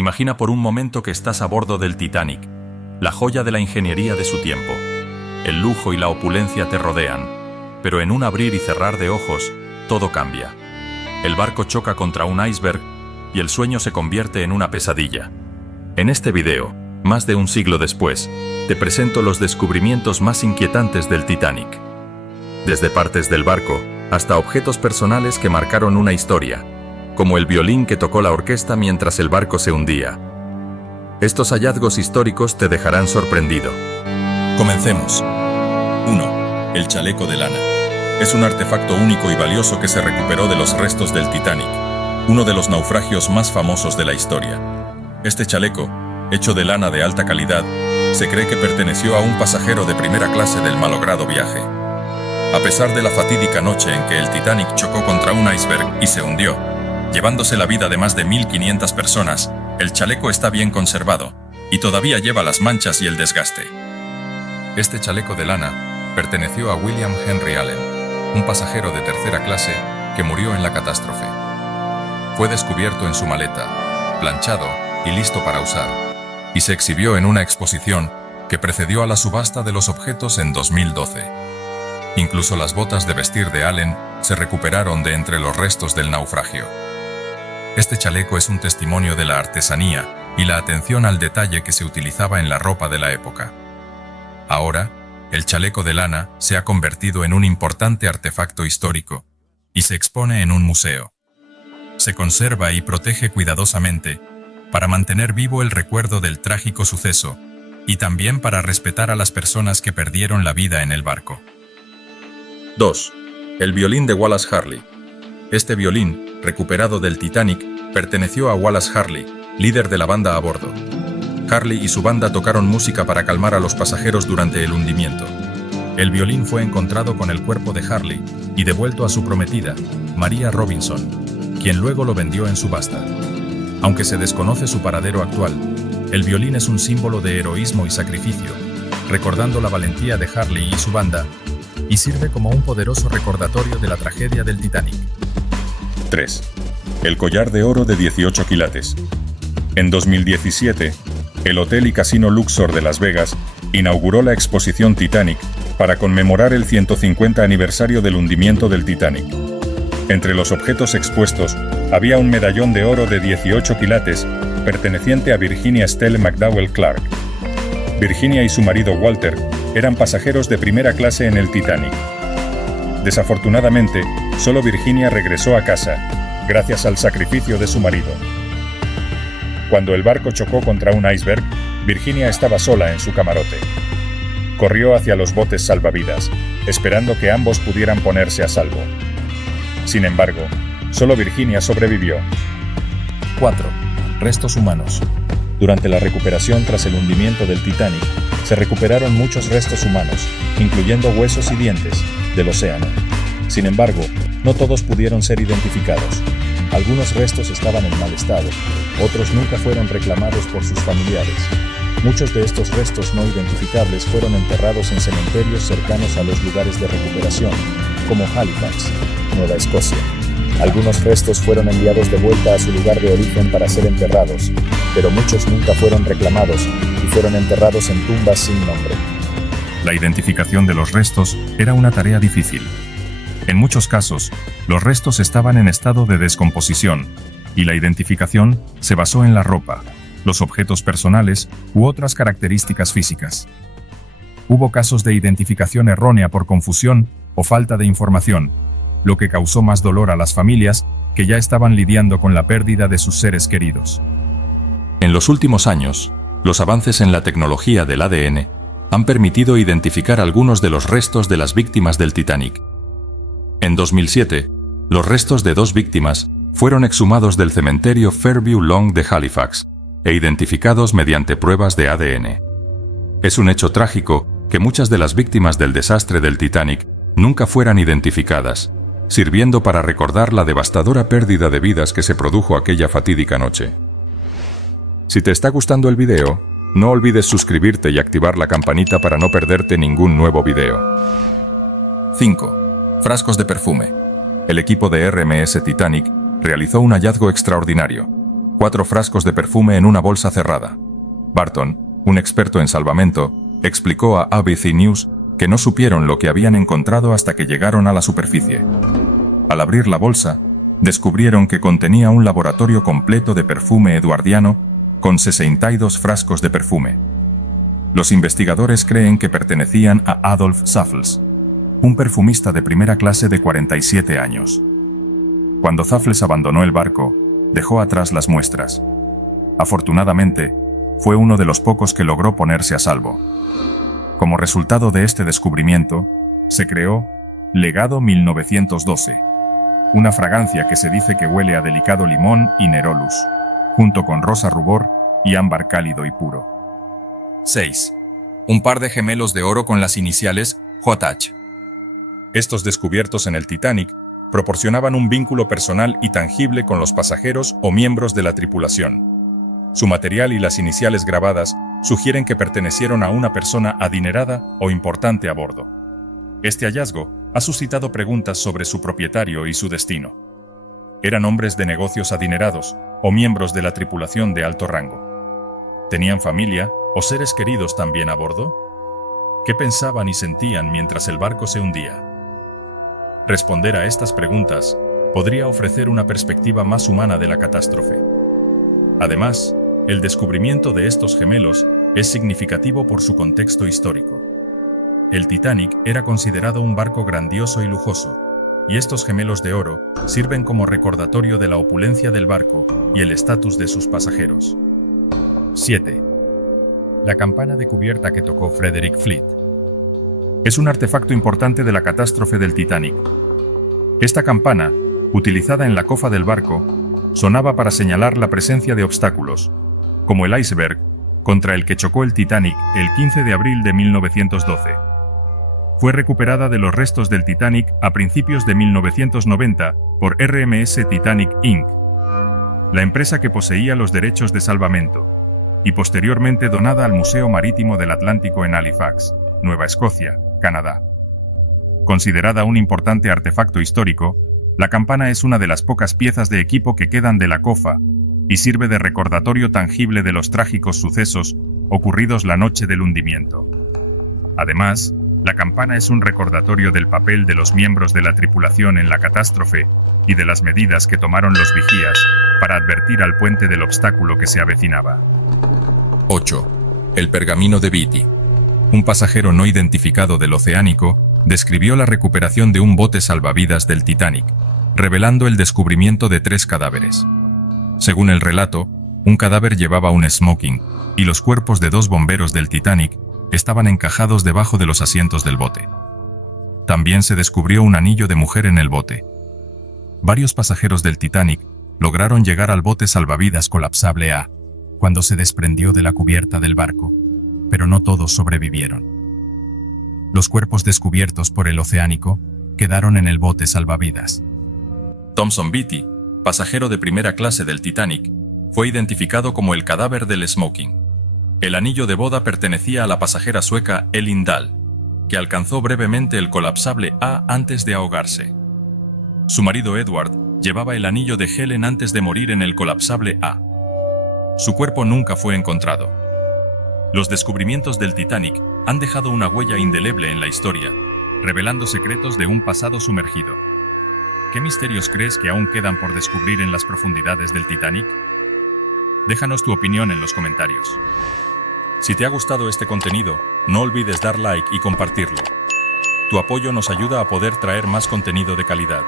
Imagina por un momento que estás a bordo del Titanic, la joya de la ingeniería de su tiempo. El lujo y la opulencia te rodean, pero en un abrir y cerrar de ojos, todo cambia. El barco choca contra un iceberg y el sueño se convierte en una pesadilla. En este video, más de un siglo después, te presento los descubrimientos más inquietantes del Titanic. Desde partes del barco hasta objetos personales que marcaron una historia, como el violín que tocó la orquesta mientras el barco se hundía. Estos hallazgos históricos te dejarán sorprendido. Comencemos. 1. El chaleco de lana. Es un artefacto único y valioso que se recuperó de los restos del Titanic, uno de los naufragios más famosos de la historia. Este chaleco, hecho de lana de alta calidad, se cree que perteneció a un pasajero de primera clase del malogrado viaje. A pesar de la fatídica noche en que el Titanic chocó contra un iceberg y se hundió, llevándose la vida de más de 1.500 personas, el chaleco está bien conservado y todavía lleva las manchas y el desgaste. Este chaleco de lana perteneció a William Henry Allen, un pasajero de tercera clase que murió en la catástrofe. Fue descubierto en su maleta, planchado y listo para usar, y se exhibió en una exposición que precedió a la subasta de los objetos en 2012. Incluso las botas de vestir de Allen se recuperaron de entre los restos del naufragio. Este chaleco es un testimonio de la artesanía y la atención al detalle que se utilizaba en la ropa de la época. Ahora, el chaleco de lana se ha convertido en un importante artefacto histórico y se expone en un museo. Se conserva y protege cuidadosamente para mantener vivo el recuerdo del trágico suceso y también para respetar a las personas que perdieron la vida en el barco. 2. El violín de Wallace Harley. Este violín, recuperado del Titanic, perteneció a Wallace Harley, líder de la banda a bordo. Harley y su banda tocaron música para calmar a los pasajeros durante el hundimiento. El violín fue encontrado con el cuerpo de Harley y devuelto a su prometida, Maria Robinson, quien luego lo vendió en subasta. Aunque se desconoce su paradero actual, el violín es un símbolo de heroísmo y sacrificio, recordando la valentía de Harley y su banda, y sirve como un poderoso recordatorio de la tragedia del Titanic. 3. El collar de oro de 18 quilates. En 2017, el Hotel y Casino Luxor de Las Vegas inauguró la exposición Titanic para conmemorar el 150 aniversario del hundimiento del Titanic. Entre los objetos expuestos había un medallón de oro de 18 quilates perteneciente a Virginia Estelle McDowell Clark. Virginia y su marido Walter eran pasajeros de primera clase en el Titanic. Desafortunadamente, solo Virginia regresó a casa, gracias al sacrificio de su marido. Cuando el barco chocó contra un iceberg, Virginia estaba sola en su camarote. Corrió hacia los botes salvavidas, esperando que ambos pudieran ponerse a salvo. Sin embargo, solo Virginia sobrevivió. 4. Restos humanos. Durante la recuperación tras el hundimiento del Titanic, se recuperaron muchos restos humanos, incluyendo huesos y dientes, del océano. Sin embargo, no todos pudieron ser identificados. Algunos restos estaban en mal estado, otros nunca fueron reclamados por sus familiares. Muchos de estos restos no identificables fueron enterrados en cementerios cercanos a los lugares de recuperación, como Halifax, Nueva Escocia. Algunos restos fueron enviados de vuelta a su lugar de origen para ser enterrados, pero muchos nunca fueron reclamados y fueron enterrados en tumbas sin nombre. La identificación de los restos era una tarea difícil. En muchos casos, los restos estaban en estado de descomposición, y la identificación se basó en la ropa, los objetos personales u otras características físicas. Hubo casos de identificación errónea por confusión o falta de información, lo que causó más dolor a las familias que ya estaban lidiando con la pérdida de sus seres queridos. En los últimos años, los avances en la tecnología del ADN han permitido identificar algunos de los restos de las víctimas del Titanic. En 2007, los restos de 2 víctimas fueron exhumados del cementerio Fairview Lawn de Halifax e identificados mediante pruebas de ADN. Es un hecho trágico que muchas de las víctimas del desastre del Titanic nunca fueran identificadas, sirviendo para recordar la devastadora pérdida de vidas que se produjo aquella fatídica noche. Si te está gustando el video, no olvides suscribirte y activar la campanita para no perderte ningún nuevo video. 5. Frascos de perfume. El equipo de RMS Titanic realizó un hallazgo extraordinario. 4 frascos de perfume en una bolsa cerrada. Barton, un experto en salvamento, explicó a ABC News que no supieron lo que habían encontrado hasta que llegaron a la superficie. Al abrir la bolsa, descubrieron que contenía un laboratorio completo de perfume eduardiano con 62 frascos de perfume. Los investigadores creen que pertenecían a Adolf Saffels, un perfumista de primera clase de 47 años. Cuando Saffels abandonó el barco, dejó atrás las muestras. Afortunadamente, fue uno de los pocos que logró ponerse a salvo. Como resultado de este descubrimiento, se creó Legado 1912, una fragancia que se dice que huele a delicado limón y nerolus, junto con rosa rubor y ámbar cálido y puro. 6. Un par de gemelos de oro con las iniciales JH. Estos descubiertos en el Titanic proporcionaban un vínculo personal y tangible con los pasajeros o miembros de la tripulación. Su material y las iniciales grabadas sugieren que pertenecieron a una persona adinerada o importante a bordo. Este hallazgo ha suscitado preguntas sobre su propietario y su destino. ¿Eran hombres de negocios adinerados o miembros de la tripulación de alto rango? ¿Tenían familia o seres queridos también a bordo? ¿Qué pensaban y sentían mientras el barco se hundía? Responder a estas preguntas podría ofrecer una perspectiva más humana de la catástrofe. Además, el descubrimiento de estos gemelos es significativo por su contexto histórico. El Titanic era considerado un barco grandioso y lujoso, y estos gemelos de oro sirven como recordatorio de la opulencia del barco y el estatus de sus pasajeros. 7. La campana de cubierta que tocó Frederick Fleet. Es un artefacto importante de la catástrofe del Titanic. Esta campana, utilizada en la cofa del barco, sonaba para señalar la presencia de obstáculos, como el iceberg contra el que chocó el Titanic el 15 de abril de 1912. Fue recuperada de los restos del Titanic a principios de 1990 por RMS Titanic Inc., la empresa que poseía los derechos de salvamento, y posteriormente donada al Museo Marítimo del Atlántico en Halifax, Nueva Escocia, Canadá. Considerada un importante artefacto histórico, la campana es una de las pocas piezas de equipo que quedan de la cofa y sirve de recordatorio tangible de los trágicos sucesos ocurridos la noche del hundimiento. Además, la campana es un recordatorio del papel de los miembros de la tripulación en la catástrofe y de las medidas que tomaron los vigías para advertir al puente del obstáculo que se avecinaba. 8. El pergamino de Beatty. Un pasajero no identificado del Oceánico describió la recuperación de un bote salvavidas del Titanic, revelando el descubrimiento de 3 cadáveres. Según el relato, un cadáver llevaba un smoking, y los cuerpos de 2 bomberos del Titanic estaban encajados debajo de los asientos del bote. También se descubrió un anillo de mujer en el bote. Varios pasajeros del Titanic lograron llegar al bote salvavidas colapsable A, cuando se desprendió de la cubierta del barco, pero no todos sobrevivieron. Los cuerpos descubiertos por el Oceánico quedaron en el bote salvavidas. Thomson Beatty, pasajero de primera clase del Titanic, fue identificado como el cadáver del smoking. El anillo de boda pertenecía a la pasajera sueca Elin Dahl, que alcanzó brevemente el colapsable A antes de ahogarse. Su marido Edward llevaba el anillo de Helen antes de morir en el colapsable A. Su cuerpo nunca fue encontrado. Los descubrimientos del Titanic han dejado una huella indeleble en la historia, revelando secretos de un pasado sumergido. ¿Qué misterios crees que aún quedan por descubrir en las profundidades del Titanic? Déjanos tu opinión en los comentarios. Si te ha gustado este contenido, no olvides dar like y compartirlo. Tu apoyo nos ayuda a poder traer más contenido de calidad.